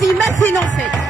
les y financer.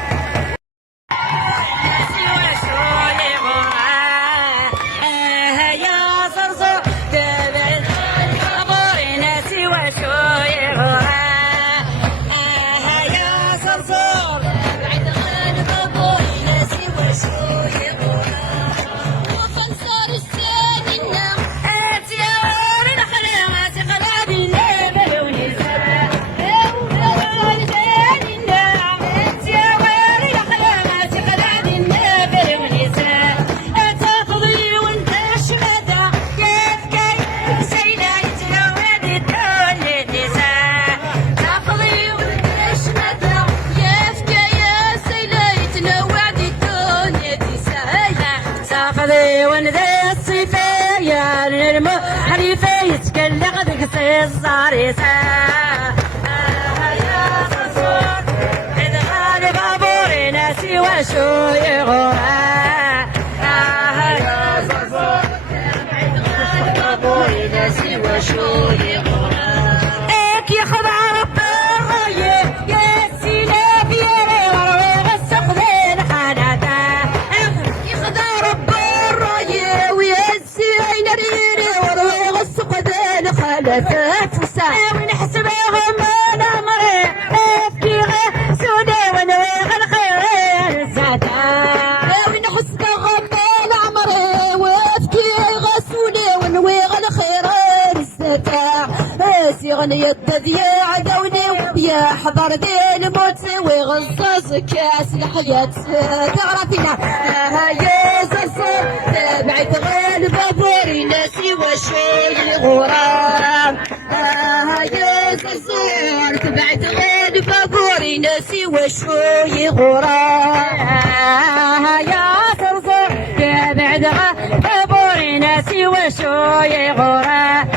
حريفة يتكلق ذك الصاريسة يا صرصور إذ غالب أبوري ناسي وشو يغورا يا صرصور إذ غالب أبوري ناسي وشو يغورا إيك يخضع رب الرأي يا سينا بيري وروغ السقدين حاناتا يخضع رب الرأي ويا سينا ريري خلفت فسا ونحسبهم انا مري افكي غير سودي ونويغ الخير زادا ونحسبهم انا مري وافكي غير سودي ونويغ الخير زادا سيغني الدد يا عدوني يا حضر دين الموت ويغصص كاس الحياة تغرى فينا يا زرصور تبعت غير بابوري ناسي وشي الغرام يا زرصور تبعت غير بابوري ناسي وشي غرام يا زرصور تبعت غير بابوري ناسي وشي غرام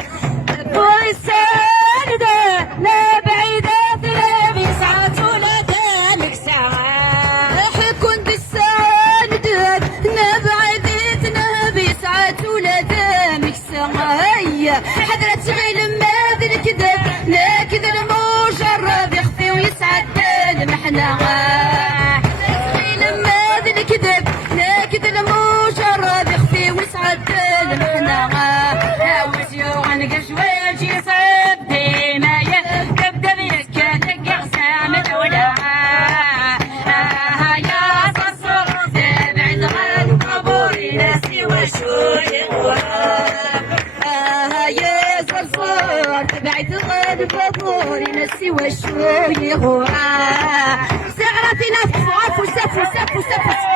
بوري السادة لا بعيدة ثلابي ساعة ولا دامك ساعة حكون بالسادة نبعدتنا بساعة ولا دامك ساعة حضرت غير ماذا الكذب لا كذا المجرد يخفي ويسعد المحنة غير ماذا الكذب لا كذا المجرد يخفي ويسعد المحنة وزيو عنك شوية صعب ديما يبدأ بيك تقع سامد ولا يا صرصور تبعد غير قبوري ناسي وشو يا صرصور تبعد غير قبوري ناسي وشو يغورا سعرتي نفس عفو سفو